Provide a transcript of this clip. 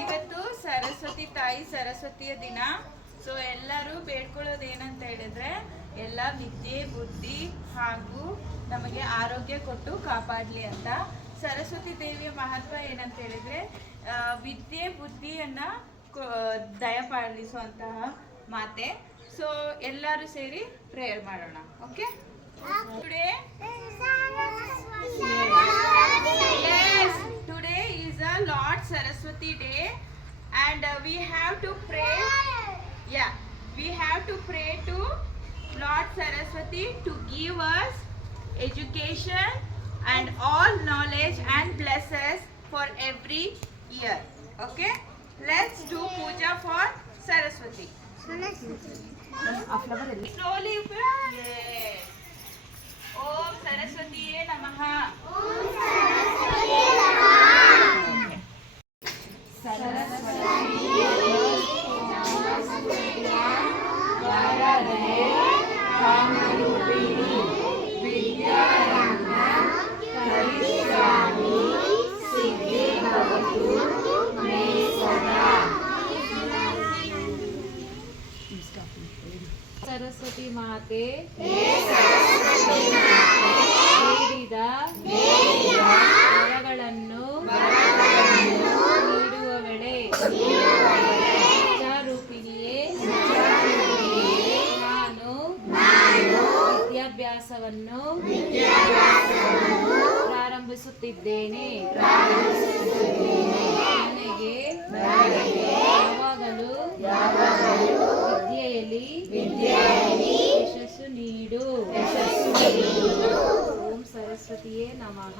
ಇವತ್ತು ಸರಸ್ವತಿ ತಾಯಿ ಸರಸ್ವತಿಯ ದಿನ. ಸೊ ಎಲ್ಲರೂ ಬೇಡ್ಕೊಳ್ಳೋದು ಏನಂತ ಹೇಳಿದ್ರೆ ಎಲ್ಲ ವಿದ್ಯೆ ಬುದ್ಧಿ ಹಾಗೂ ನಮಗೆ ಆರೋಗ್ಯ ಕೊಟ್ಟು ಕಾಪಾಡಲಿ ಅಂತ. ಸರಸ್ವತಿ ದೇವಿಯ ಮಹತ್ವ ಏನಂತ ಹೇಳಿದ್ರೆ ವಿದ್ಯೆ ಬುದ್ಧಿಯನ್ನ ದಯಪಾಲಿಸುವಂತಹ ಮಾತೆ. ಸೊ ಎಲ್ಲರೂ ಸೇರಿ ಪ್ರೇಯರ್ ಮಾಡೋಣ. Okay, today is a Lord Saraswati Day and we have to pray. Yeah, we have to pray to Lord Saraswati to give us education and all knowledge and bless us for every year. Okay, let's do puja for Saraswati. Slowly. Yes. Om Saraswatiye Namaha. Om Saraswatiye Namaha. Saraswatiye Namaha. Varade Kamarupini Vidyaranga Karishyami Siddhi Bhavatu Me Sada. Saraswati माते ನೀಡಿದ ವರಗಳನ್ನು ನೀಡುವವಳೆ ವಿದ್ಯಾರೂಪಿಣಿಯೇ ನಾನು ವಿದ್ಯಾಭ್ಯಾಸವನ್ನು ಪ್ರಾರಂಭಿಸುತ್ತಿದ್ದೇನೆ. ನನಗೆ ಯಾವಾಗಲೂ ವಿದ್ಯೆಯಲ್ಲಿ ಯಶಸ್ಸು ನೀಡು. ಓಂ ಸರಸ್ವತಿಯೇ ನಮಃ.